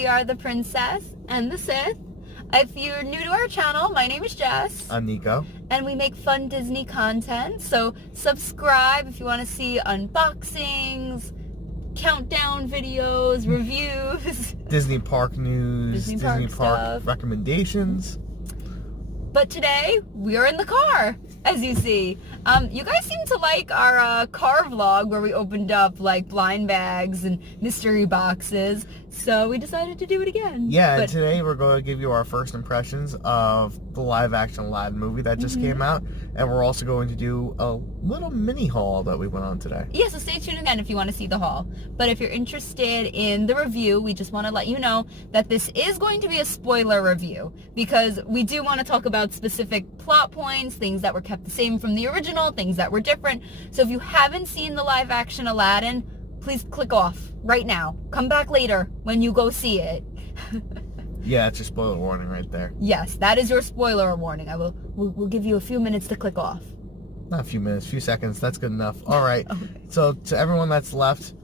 We are the Princess and the Sith. If you're new to our channel, my name is Jess. I'm Nico. And we make fun Disney content. So subscribe if you want to see unboxings, countdown videos, reviews. Disney park news, Disney park recommendations. But today, we are in the car, as you see. You guys seem to like our car vlog where we opened up like blind bags and mystery boxes. So we decided to do it again. Yeah, and today we're going to give you our first impressions of the live-action Aladdin movie that just came out. And we're also going to do a little mini haul that we went on today. Yeah, so stay tuned again if you want to see the haul. But if you're interested in the review, we just want to let you know that this is going to be a spoiler review. Because we do want to talk about specific plot points, things that were kept the same from the original, things that were different. So if you haven't seen the live-action Aladdin, please click off right now. Come back later when you go see it. Yeah, it's your spoiler warning right there. Yes, that is your spoiler warning. We'll give you a few minutes to click off. Not a few minutes, a few seconds. That's good enough. All right. Okay. So to everyone that's left,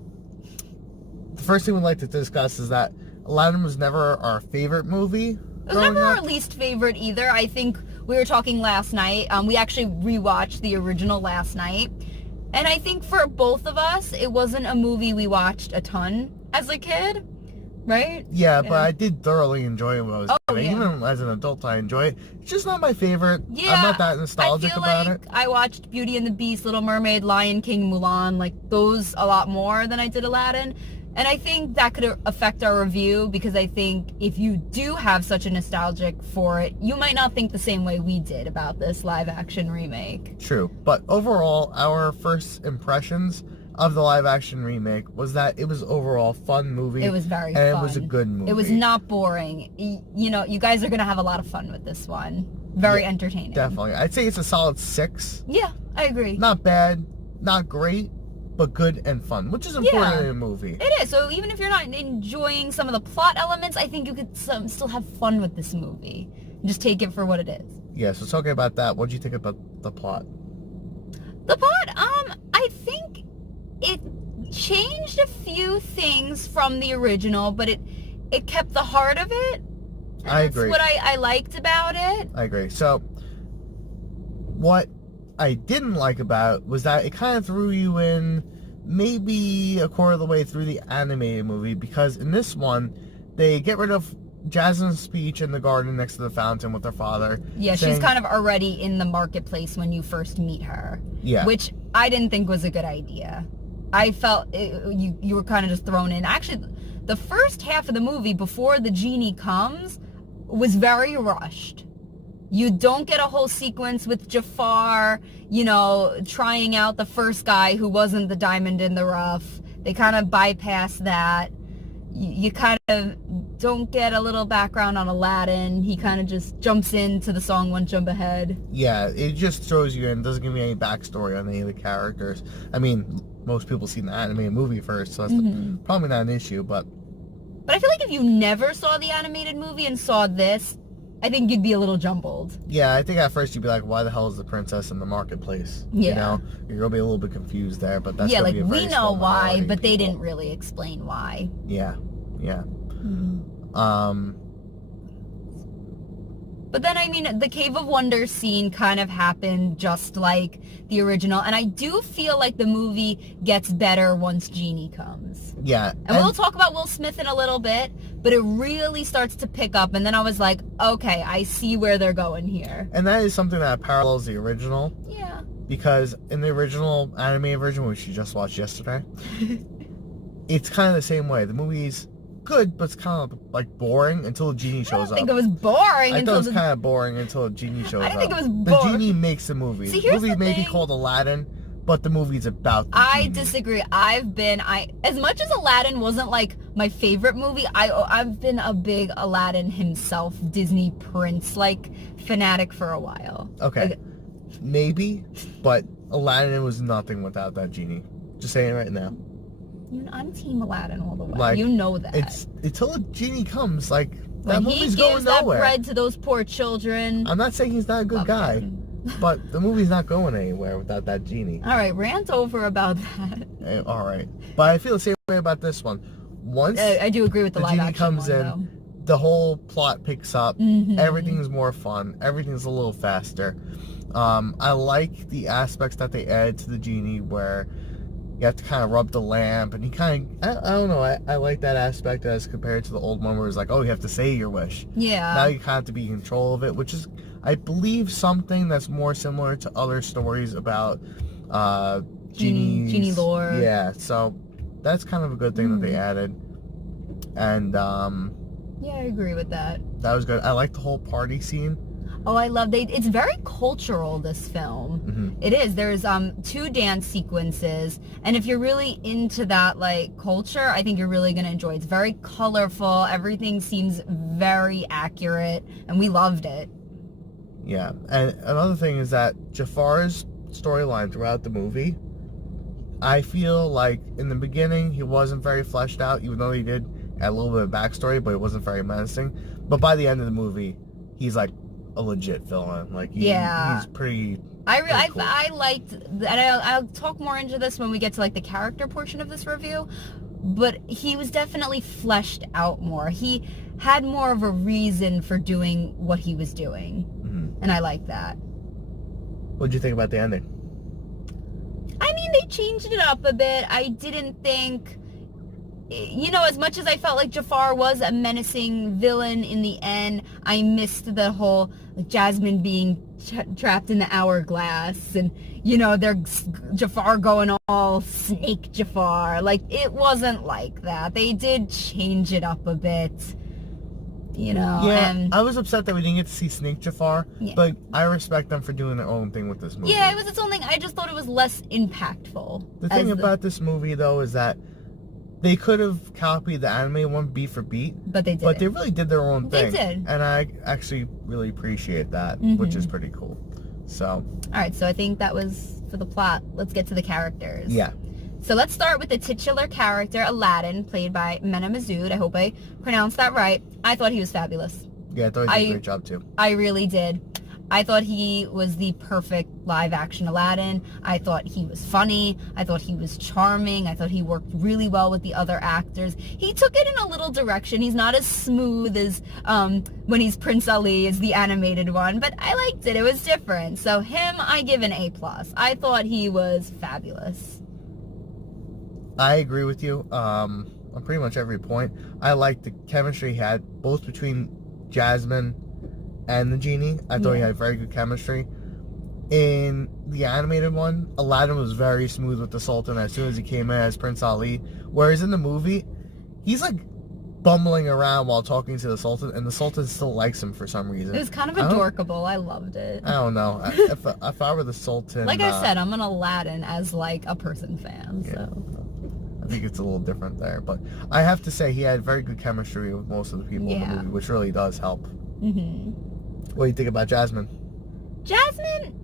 the first thing we'd like to discuss is that Aladdin was never our favorite movie. It was never our least favorite either. I think we were talking last night. We actually rewatched the original last night. And I think for both of us, it wasn't a movie we watched a ton as a kid. Right? Yeah, but I did thoroughly enjoy it when I was a kid. Yeah. Even as an adult, I enjoy it. It's just not my favorite. Yeah, I'm not that nostalgic about it. I watched Beauty and the Beast, Little Mermaid, Lion King, Mulan, like those a lot more than I did Aladdin. And I think that could affect our review because I think if you do have such a nostalgic for it, you might not think the same way we did about this live-action remake. True. But overall, our first impressions of the live-action remake was that it was overall a fun movie. It was very fun. And it was a good movie. It was not boring. You know, you guys are going to have a lot of fun with this one. Very entertaining. Definitely. I'd say it's a solid 6. Yeah, I agree. Not bad, not great, but good and fun, which is important in a movie. It is. So even if you're not enjoying some of the plot elements, I think you could still have fun with this movie. Just take it for what it is. Yeah, so talking about that, what do you think about the plot? The plot, I think it changed a few things from the original, but it kept the heart of it. And I agree. That's what I liked about it. I agree. So, what I didn't like about it was that it kind of threw you in maybe a quarter of the way through the animated movie, because in this one, they get rid of Jasmine's speech in the garden next to the fountain with her father. Yeah, she's kind of already in the marketplace when you first meet her. Yeah. Which I didn't think was a good idea. I felt you were kind of just thrown in. Actually, the first half of the movie, before the genie comes, was very rushed. You don't get a whole sequence with Jafar, you know, trying out the first guy who wasn't the diamond in the rough. They kind of bypass that. You kind of don't get a little background on Aladdin. He kind of just jumps into the song One Jump Ahead. Yeah, it just throws you in. Doesn't give me any backstory on any of the characters. I mean, most people see the animated movie first, so that's probably not an issue, but I feel like if you never saw the animated movie and saw this, I think you'd be a little jumbled. Yeah, I think at first you'd be like, why the hell is the princess in the marketplace? Yeah. You know, you're going to be a little bit confused there, but that's yeah, gonna like be a very we know small why, minority but of they people. didn't really explain why. Yeah, yeah. But then, I mean, the Cave of Wonders scene kind of happened just like the original, and I do feel like the movie gets better once Genie comes. Yeah. And we'll talk about Will Smith in a little bit, but it really starts to pick up, and then I was like, okay, I see where they're going here. And that is something that parallels the original. Yeah. Because in the original animated version, which you just watched yesterday, it's kind of the same way. The movie's good, but it's kind of like boring until the genie shows up. I think it was boring. I thought it was kind of boring until the genie shows up. I didn't think it was The boring. genie makes the movie. See, The here's movie the may be thing. called Aladdin, but the movie's about the I genie. disagree. As much as Aladdin wasn't like my favorite movie, I've been a big Aladdin himself, Disney prince, like fanatic for a while. Okay. Like, maybe, but Aladdin was nothing without that genie. Just saying it right now. I'm Team Aladdin all the way. Like, you know that. It's until the genie comes, like, that when movie's he going gives that nowhere. bread to those poor children. I'm not saying he's not a good Love guy, him. but the movie's not going anywhere without that genie. All right, rant over about that. All right. But I feel the same way about this one. once I do agree with the live genie action comes one, in, though. the whole plot picks up. Mhm. Everything's more fun. Everything's a little faster. I like the aspects that they add to the genie where you have to kind of rub the lamp, and he kind of, I don't know, I like that aspect as compared to the old one where it's like, oh, you have to say your wish. Yeah. Now you kind of have to be in control of it, which is, I believe, something that's more similar to other stories about genies. Genie lore. Yeah, so that's kind of a good thing that they added. And yeah, I agree with that. that was good. I like the whole party scene. Oh, I love it's very cultural, this film. Mm-hmm. It is. There's 2 dance sequences, and if you're really into that like culture, I think you're really going to enjoy it. It's very colorful. Everything seems very accurate, and we loved it. Yeah, and another thing is that Jafar's storyline throughout the movie, I feel like in the beginning he wasn't very fleshed out, even though he did add a little bit of backstory, but it wasn't very menacing. But by the end of the movie, he's like a legit villain. Like he's pretty. I cool. I liked, and I'll talk more into this when we get to like the character portion of this review. But he was definitely fleshed out more. He had more of a reason for doing what he was doing, and I like that. What'd you think about the ending? I mean, they changed it up a bit. I didn't think, you know, as much as I felt like Jafar was a menacing villain in the end, I missed the whole like, Jasmine being trapped in the hourglass, and you know, Jafar going all snake Jafar. Like, it wasn't like that. They did change it up a bit, you know. Yeah, and I was upset that we didn't get to see Snake Jafar, but I respect them for doing their own thing with this movie. yeah, it was its own thing. I just thought it was less impactful. The thing about this movie, though, is that they could have copied the anime one beat for beat, but they didn't. But they really did their own thing. They did. And I actually really appreciate that, which is pretty cool. So. All right, so I think that was for the plot. Let's get to the characters. Yeah. So let's start with the titular character, Aladdin, played by Mena Massoud. I hope I pronounced that right. I thought he was fabulous. Yeah, I thought he did a great job, too. I really did. I thought he was the perfect live-action Aladdin. I thought he was funny. I thought he was charming. I thought he worked really well with the other actors. He took it in a little direction. He's not as smooth as when he's Prince Ali, as the animated one, but I liked it. It was different. So him, I give an A+. I thought he was fabulous. I agree with you on pretty much every point. I liked the chemistry he had, both between Jasmine and the genie. I thought he had very good chemistry. In the animated one, Aladdin was very smooth with the Sultan as soon as he came in as Prince Ali. Whereas in the movie, he's like bumbling around while talking to the Sultan, and the Sultan still likes him for some reason. It was kind of adorable. I loved it. I don't know. If I were the Sultan... Like I said, I'm an Aladdin as like a person fan, so... I think it's a little different there. But I have to say, he had very good chemistry with most of the people in the movie, which really does help. What do you think about Jasmine? Jasmine,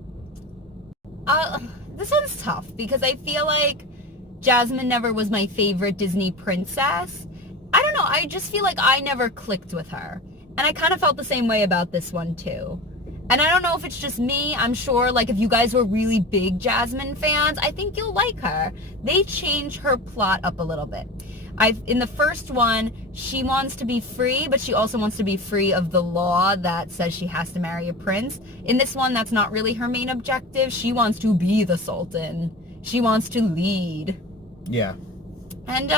this one's tough because I feel like Jasmine never was my favorite Disney princess. I don't know, I just feel like I never clicked with her. And I kind of felt the same way about this one too. And I don't know if it's just me. I'm sure, like, if you guys were really big Jasmine fans, I think you'll like her. They changed her plot up a little bit. In the first one, she wants to be free, but she also wants to be free of the law that says she has to marry a prince. In this one, that's not really her main objective. She wants to be the Sultan. She wants to lead. Yeah. And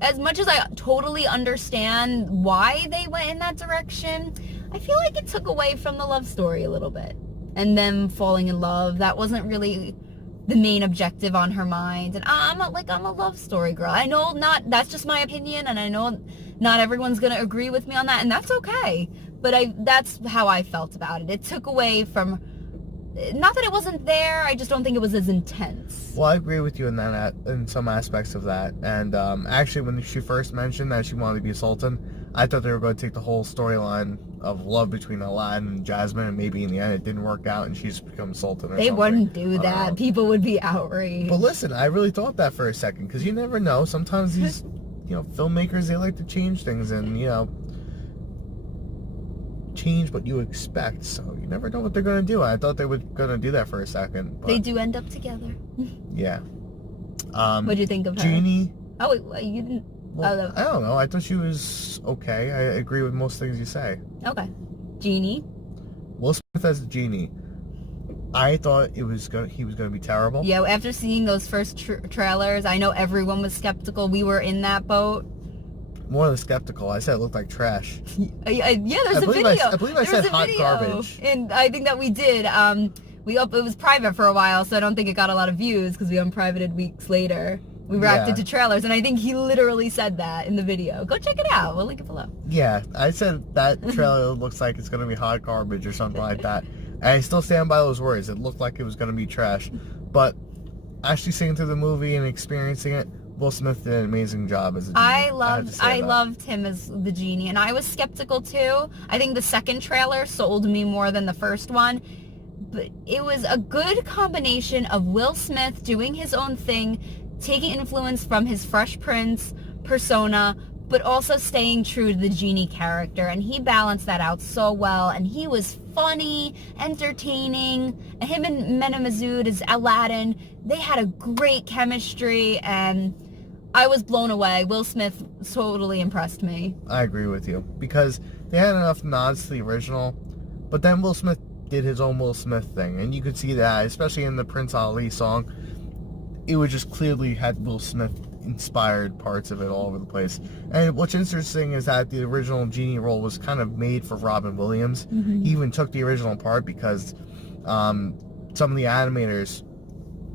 as much as I totally understand why they went in that direction, I feel like it took away from the love story a little bit. And them falling in love, that wasn't really the main objective on her mind. And I'm a love story girl. I know that's just my opinion, and I know not everyone's gonna agree with me on that, and that's okay. But that's how I felt about it. It took away from, not that it wasn't there, I just don't think it was as intense. Well, I agree with you in some aspects of that. And actually, when she first mentioned that she wanted to be a sultan, I thought they were going to take the whole storyline of love between Aladdin and Jasmine, and maybe in the end it didn't work out and she's become sultan or something. They wouldn't do that. People would be outraged. But listen, I really thought that for a second, because you never know. Sometimes these, filmmakers, they like to change things and, change what you expect. So you never know what they're going to do. I thought they were going to do that for a second. But they do end up together. Yeah. What'd you think of her? Genie. Oh, wait, you didn't... Well, I don't know. I thought she was okay. I agree with most things you say. Okay. Genie. Will Smith as the genie. I thought he was gonna be terrible. Yeah, after seeing those first trailers, I know everyone was skeptical. We were in that boat. More than skeptical. I said it looked like trash. Yeah, there's a video. I believe I said hot garbage. And I think that we did. It was private for a while, so I don't think it got a lot of views because we unprivated weeks later. We reacted to trailers, and I think he literally said that in the video. Go check it out. We'll link it below. Yeah, I said that trailer looks like it's going to be hot garbage or something like that. And I still stand by those words. It looked like it was going to be trash. But actually seeing through the movie and experiencing it, Will Smith did an amazing job as a genie. I loved him as the genie, and I was skeptical too. I think the second trailer sold me more than the first one. But it was a good combination of Will Smith doing his own thing, taking influence from his Fresh Prince persona, but also staying true to the genie character. And he balanced that out so well. And he was funny, entertaining. And him and Mena Massoud as Aladdin, they had a great chemistry. And I was blown away. Will Smith totally impressed me. I agree with you. Because they had enough nods to the original. But then Will Smith did his own Will Smith thing. And you could see that, especially in the Prince Ali song. It would just clearly had Will Smith inspired parts of it all over the place. And what's interesting is that the original genie role was kind of made for Robin Williams. Mm-hmm. He even took the original part because some of the animators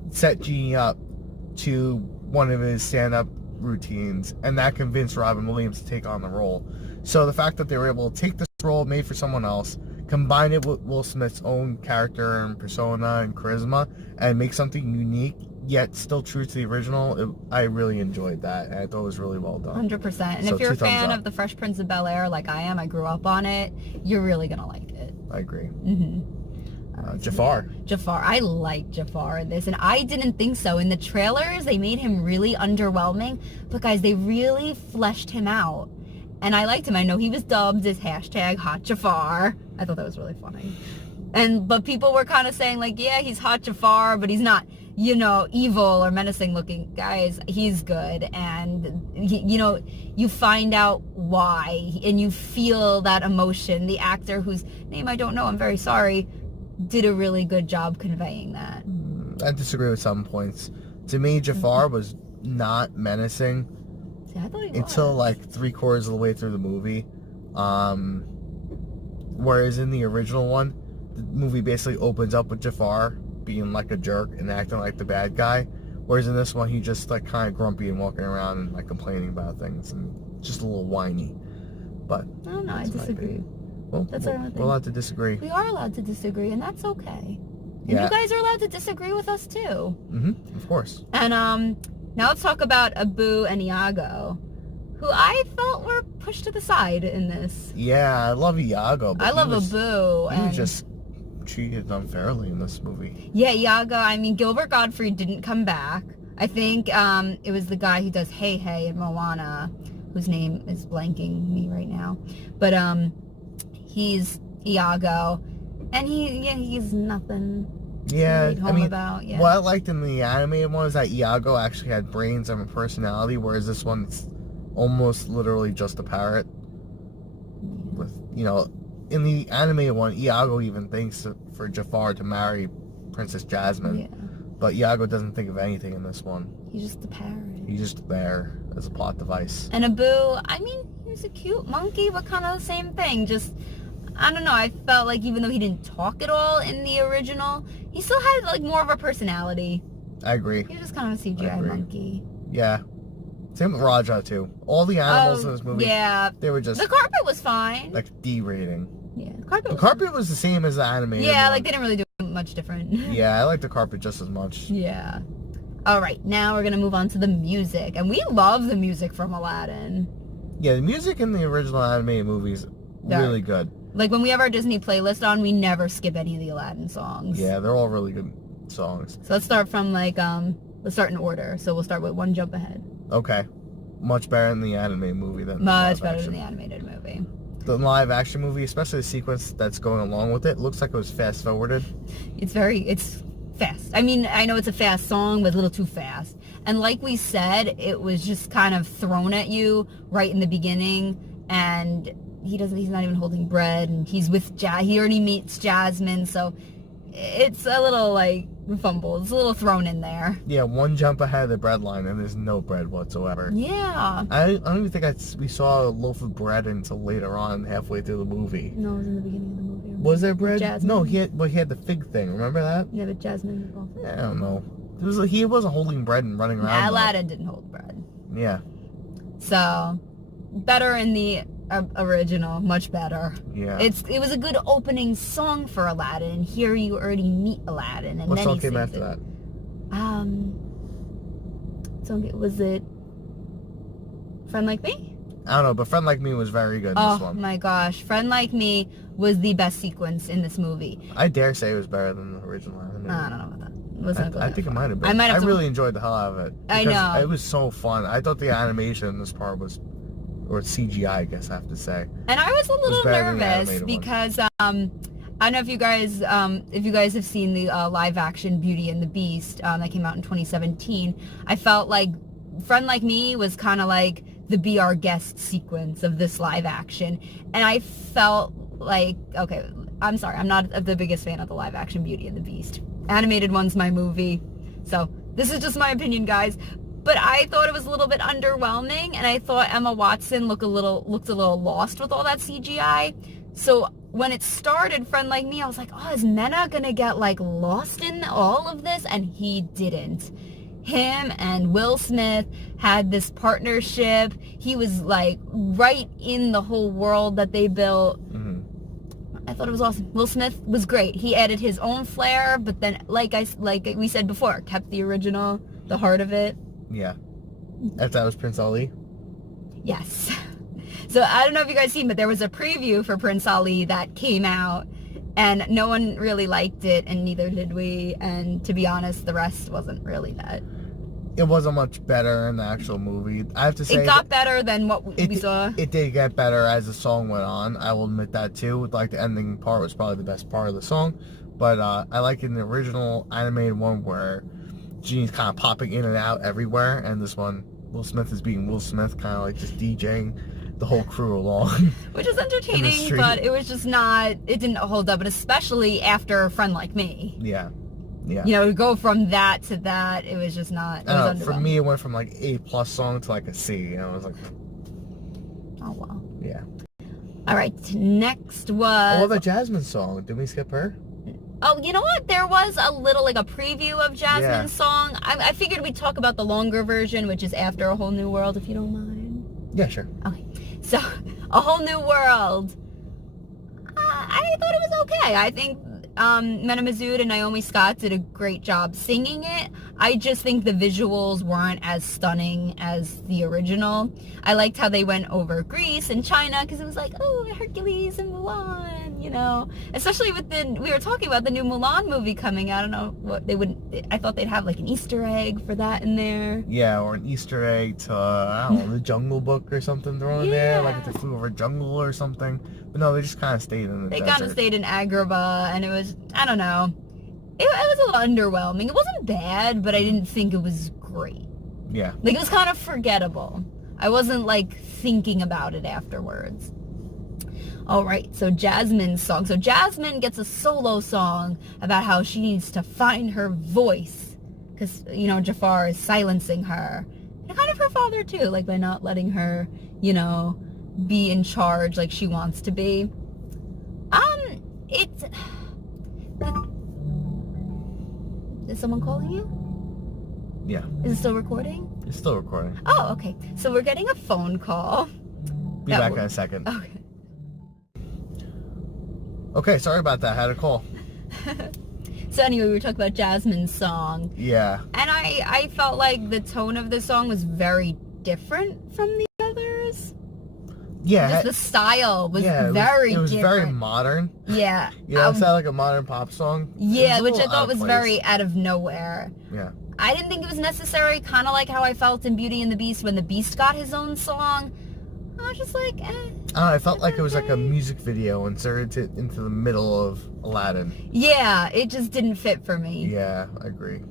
set Genie up to one of his stand-up routines, and that convinced Robin Williams to take on the role. So the fact that they were able to take this role made for someone else, combine it with Will Smith's own character and persona and charisma, and make something unique yet still true to the original, I really enjoyed that, and I thought it was really well done. 100%. And So if you're a 2 thumbs fan up. of the Fresh Prince of Bel-Air like I am, I grew up on it, you're really gonna like it. I agree. Mm-hmm. Jafar. Jafar. I like Jafar in this, and I didn't think so. In the trailers, they made him really underwhelming, but guys, they really fleshed him out. And I liked him. I know he was dubbed as hashtag Hot Jafar. I thought that was really funny. But people were kind of saying like, yeah, he's Hot Jafar, but he's not, evil or menacing looking. Guys, he's good. And, you find out why, and you feel that emotion. The actor whose name I don't know, I'm very sorry, did a really good job conveying that. I disagree with some points. To me, Jafar was not menacing. See, I thought he was. Until like 3/4 of the way through the movie. Whereas in the original one, the movie basically opens up with Jafar being like a jerk and acting like the bad guy. Whereas in this one, he just like kind of grumpy and walking around and like complaining about things and just a little whiny. But I don't know, I disagree. Well, We're we're allowed to disagree. We are allowed to disagree, and that's okay. And Yeah. you guys are allowed to disagree with us too. Of course. And now let's talk about Abu and Iago, who I felt were pushed to the side in this. Yeah, I love Iago. But I love Abu. He was just treated unfairly in this movie. Yeah, Iago. I mean, Gilbert Gottfried didn't come back. I think it was the guy who does Hey Hey in Moana, whose name is blanking me right now. But he's Iago, and he's nothing. Yeah, to write home about. Yeah. What I liked in the animated one is that Iago actually had brains and a personality, whereas this one's almost literally just a parrot. With in the animated one, Iago even thinks for Jafar to marry Princess Jasmine, Yeah. but Iago doesn't think of anything in this one. He's just a parrot. He's just there as a plot device. And Abu, I mean, he was a cute monkey, but kind of the same thing. Just, I don't know, I felt like even though he didn't talk at all in the original, he still had like more of a personality. I agree. He was just kind of a CGI monkey. Yeah. Same with Raja too. All the animals in this movie, yeah. they were just The carpet was fine. like D rating. Yeah, The carpet was the same as the animated Yeah, one. like they didn't really do much different. Yeah, I like the carpet just as much. Yeah. All right, now we're gonna move on to the music, and we love the music from Aladdin. Yeah, the music in the original animated movie is really good. Like when we have our Disney playlist on, we never skip any of the Aladdin songs. Yeah, they're all really good songs. So let's start from let's start in order. So we'll start with One Jump Ahead. Okay. Much better than the animated movie than Much the live better action. than the animated movie. The live action movie, especially the sequence that's going along with it, looks like it was fast forwarded. It's fast. I mean, I know it's a fast song, but a little too fast. And like we said, it was just kind of thrown at you right in the beginning, and he's not even holding bread, and he's with he already meets Jasmine, so it's a little like fumble. It's a little thrown in there. Yeah, one jump ahead of the bread line, and there's no bread whatsoever. Yeah. I don't even think we saw a loaf of bread until later on, halfway through the movie. No, it was in the beginning of the movie. Was there bread? Jasmine. No, he had the fig thing. Remember that? Yeah, but Jasmine. I don't know. He wasn't holding bread and running around. Aladdin didn't hold bread. Yeah. So, better in the original, much better. Yeah. It was a good opening song for Aladdin, and here you already meet Aladdin, and What then song he came sings after that? Was it Friend Like Me? I don't know, but Friend Like Me was very good in this one. Oh my gosh, Friend Like Me was the best sequence in this movie. I dare say it was better than the original animated. I don't know about that. I think it might have been. I really enjoyed the hell out of it. I know. It was so fun. I thought the animation in this part was, or CGI, I guess I have to say. And I was a little nervous because I don't know if you guys have seen the live action Beauty and the Beast that came out in 2017. I felt like Friend Like Me was kind of like the Be Our Guest sequence of this live action, and I felt like, okay, I'm sorry, I'm not the biggest fan of the live action Beauty and the Beast. Animated one's my movie, so this is just my opinion, guys. But I thought it was a little bit underwhelming, and I thought Emma Watson looked a little lost with all that CGI. So when it started, Friend Like Me, I was like, oh, is Mena gonna get like lost in all of this? And he didn't. Him and Will Smith had this partnership. He was like right in the whole world that they built. Mm-hmm. I thought it was awesome. Will Smith was great. He added his own flair, but then, like we said before, kept the original, the heart of it. Yeah. If that was Prince Ali? Yes. So I don't know if you guys seen, but there was a preview for Prince Ali that came out, and no one really liked it, and neither did we. And to be honest, the rest wasn't really that. It wasn't much better in the actual movie. I have to say, it got better than what we saw. It did get better as the song went on. I will admit that too. Like the ending part was probably the best part of the song, but I like in the original animated one where Genie's kind of popping in and out everywhere, and this one, Will Smith is being Will Smith, kind of like just DJing the whole crew along. Which is entertaining, but it was just not, it didn't hold up, and especially after Friend Like Me. Yeah. Yeah. You know, to go from that to that, it was just not, it was for me, it went from like A+ song to like a C, you know, it was like... Oh, wow. Yeah. All right, next was... What about Jasmine's song? Did we skip her? Oh, you know what? There was a little, like a preview of Jasmine's song. I figured we'd talk about the longer version, which is After a Whole New World, if you don't mind. Yeah, sure. Okay. So, A Whole New World. I thought it was okay. I think Mena Massoud and Naomi Scott did a great job singing it. I just think the visuals weren't as stunning as the original. I liked how they went over Greece and China, because it was like, oh, Hercules and Mulan, you know. Especially with we were talking about the new Mulan movie coming out. I don't know what they would, I thought they'd have like an Easter egg for that in there. Yeah, or an Easter egg to, I don't know, the Jungle Book or something thrown in there, like if they flew over a jungle or something. But no, they just kind of stayed in the desert. They kind of stayed in Agrabah, and it was, I don't know. It was a little underwhelming. It wasn't bad, but I didn't think it was great. Yeah. Like, it was kind of forgettable. I wasn't, like, thinking about it afterwards. All right, so Jasmine's song. So Jasmine gets a solo song about how she needs to find her voice because, you know, Jafar is silencing her. And kind of her father, too, like, by not letting her, you know, be in charge like she wants to be. Is someone calling you? Yeah. Is it still recording? It's still recording. Oh, okay. So we're getting a phone call. Be back in a second. Okay. Okay, sorry about that. I had a call. So anyway, we were talking about Jasmine's song. Yeah. And I felt like the tone of the song was very different from the others. Yeah. Just the style was very different. It was very modern. Yeah. Yeah, it sounded like a modern pop song. Yeah, which I thought was very out of nowhere. Yeah. I didn't think it was necessary, kind of like how I felt in Beauty and the Beast when the Beast got his own song. I was just like, eh. I don't know, I felt like it was like a music video inserted into the middle of Aladdin. Yeah, it just didn't fit for me. Yeah, I agree.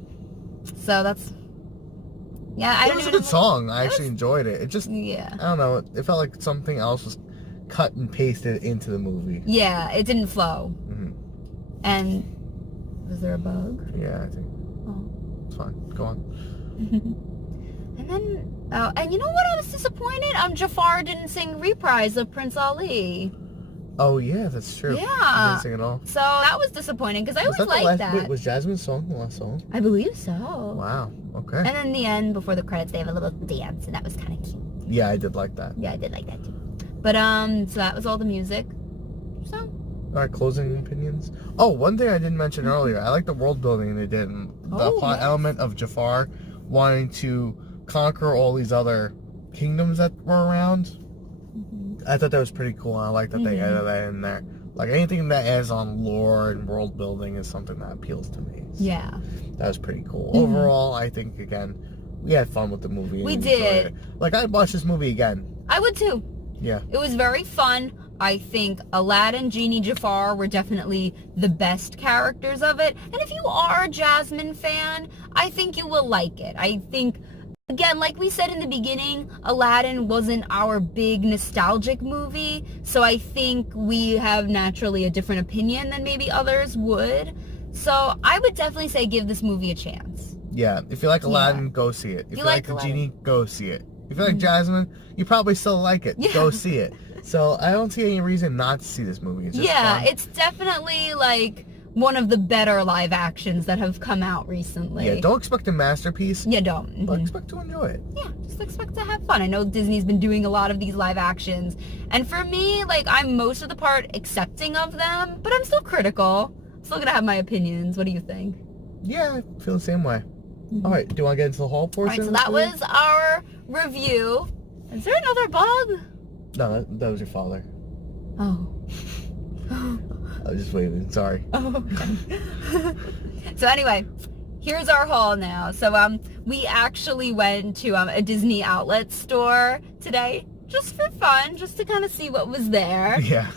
So that's Yeah, I It don't was a even good song. I actually enjoyed it. It just, Yeah. I don't know. It felt like something else was cut and pasted into the movie. Yeah, it didn't flow. Mm-hmm. And was there a bug? Yeah, I think. Oh. It's fine. Go on. And then, and you know what? I was disappointed. Jafar didn't sing Reprise of Prince Ali. Oh yeah, that's true. Yeah. He didn't sing at all. So that was disappointing because I Was always that the liked last? that. Wait, was Jasmine's song the last song? I believe so. Wow. Okay. And then in the end, before the credits, they have a little dance, and that was kind of cute. Yeah, I did like that. Yeah, I did like that too. But so that was all the music. So. All right, closing opinions. Oh, one thing I didn't mention earlier. I like the world building they did. And the plot element of Jafar wanting to conquer all these other kingdoms that were around. I thought that was pretty cool. I like that they added that in there. Like anything that adds on lore and world building is something that appeals to me. So Yeah. that was pretty cool. Overall, I think again, we had fun with the movie. We and did. enjoyed it. Like I'd watch this movie again. I would too. Yeah. It was very fun. I think Aladdin, Genie, Jafar were definitely the best characters of it. And if you are a Jasmine fan, I think you will like it. I think, again, like we said in the beginning, Aladdin wasn't our big nostalgic movie. So I think we have naturally a different opinion than maybe others would. So I would definitely say give this movie a chance. Yeah. If you like Aladdin, go see it. If you like the Aladdin. Genie, go see it. If you like Jasmine, you probably still like it. Yeah. Go see it. So I don't see any reason not to see this movie. It's just fun. It's definitely like one of the better live actions that have come out recently. Yeah, don't expect a masterpiece. You don't. But expect to enjoy it. Yeah, just expect to have fun. I know Disney's been doing a lot of these live actions. And for me, like, I'm most of the part accepting of them, but I'm still critical. I'm still going to have my opinions. What do you think? Yeah, I feel the same way. All right, do you want to get into the haul portion? All right, so that was our review. Is there another bug? No, that was your father. Oh. I was just waving. Sorry. Oh, okay. So anyway, here's our haul now. So we actually went to a Disney outlet store today just for fun, just to kind of see what was there. Yeah.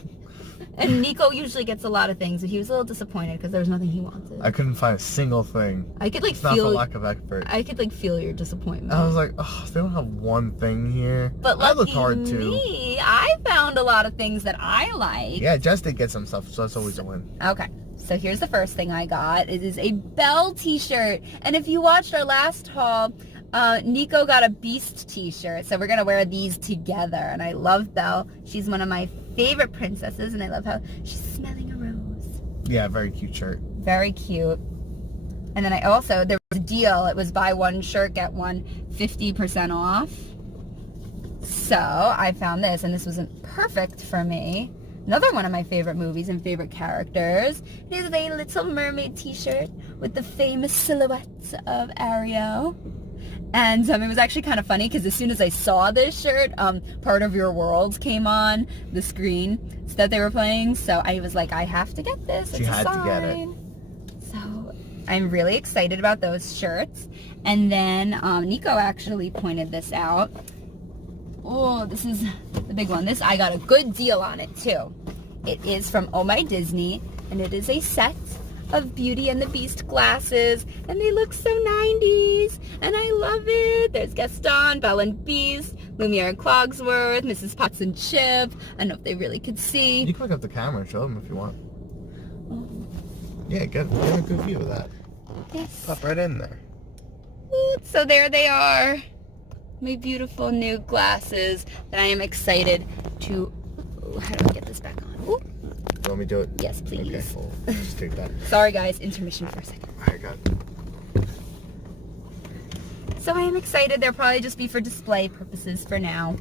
And Nico usually gets a lot of things, but he was a little disappointed because there was nothing he wanted. I couldn't find a single thing. I could like It's not for lack of effort. I could like feel your disappointment. I was like, oh, they don't have one thing here. But I looked lucky hard too. me, I found a lot of things that I like. Yeah, Jess did get some stuff, so that's always a win. Okay, so here's the first thing I got. It is a Belle t-shirt. And if you watched our last haul, Nico got a Beast t-shirt. So we're going to wear these together. And I love Belle. She's one of my favorite princesses. And I love how she's smelling a rose. Yeah, very cute shirt. Very cute. And then there was a deal. It was buy one shirt, get one 50% off. So I found this, and this wasn't perfect for me. Another one of my favorite movies and favorite characters. Here's a Little Mermaid t-shirt with the famous silhouette of Ariel. And it was actually kind of funny because as soon as I saw this shirt, Part of Your World came on the screen that they were playing. So I was like, I have to get this. She had to get it. So I'm really excited about those shirts. And then Nico actually pointed this out. Oh, this is the big one. This, I got a good deal on it too. It is from Oh My Disney, and it is a set of Beauty and the Beast glasses, and they look so 90s, and I love it. There's Gaston, Belle and Beast, Lumiere and Cogsworth, Mrs. Potts and Chip. I don't know if they really could see. You can look up the camera and show them if you want. Oh. Yeah, get a good view of that. Yes. Pop right in there. Ooh, so there they are. My beautiful new glasses that I am excited to... Ooh, how do I get this back on? Ooh. You want me to do it? Yes, please. Okay, cool. Just take that. Sorry guys, intermission for a second. I got it. So I am excited. They'll probably just be for display purposes for now.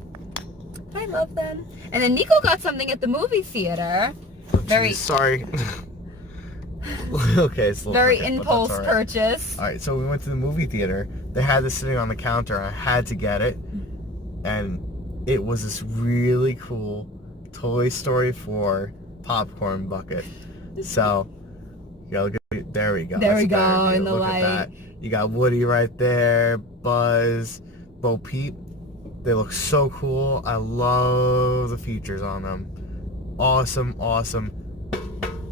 I love them. And then Nico got something at the movie theater. Very sorry. Okay, it's a little very crooked, but impulse that's all right. purchase. All right, so we went to the movie theater. They had this sitting on the counter, and I had to get it. And it was this really cool Toy Story 4 popcorn bucket. So, you gotta look at, there we go. There That's we a better go, view. in the Look light. at that. You got Woody right there, Buzz, Bo Peep. They look so cool. I love the features on them. Awesome, awesome.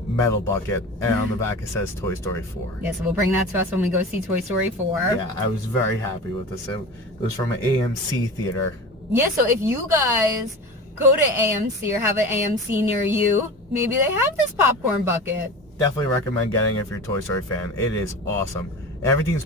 metal bucket, and on the back it says Toy Story 4. Yeah, so we'll bring that to us when we go see Toy Story 4. Yeah, I was very happy with this. It was from an AMC theater. Yeah, so if you guys go to AMC or have an AMC near you, maybe they have this popcorn bucket. Definitely recommend getting it if you're a Toy Story fan. It is awesome. Everything's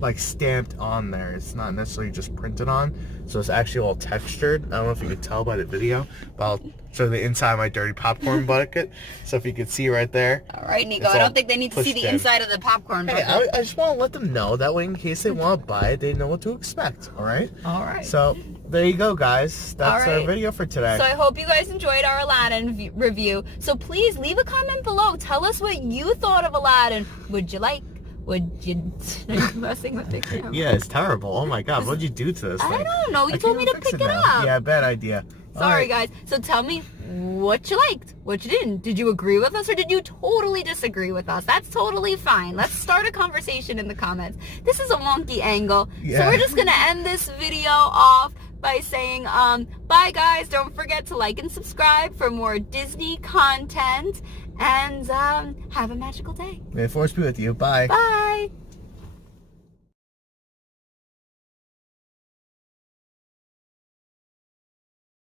like stamped on there. It's not necessarily just printed on, so it's actually all textured. I don't know if you could tell by the video, but I'll show the inside of my dirty popcorn bucket. So if you could see right there. All right, Nico. I don't think they need to see the inside of the popcorn bucket. Hey, I just want to let them know that way in case they want to buy it, they know what to expect. All right. All right. So there you go, guys. That's our video for today. So I hope you guys enjoyed our Aladdin review. So please leave a comment below. Tell us what you thought of Aladdin. Would you like? Would you? Are you messing with the camera? Yeah, it's terrible. Oh my God, what'd you do to this thing? I don't know. You told me to pick it up. Yeah, bad idea. Sorry, guys. So tell me what you liked, what you didn't. Did you agree with us or did you totally disagree with us? That's totally fine. Let's start a conversation in the comments. This is a wonky angle. Yeah. So we're just going to end this video off by saying, bye guys. Don't forget to like and subscribe for more Disney content. And have a magical day. May the force be with you. Bye. Bye.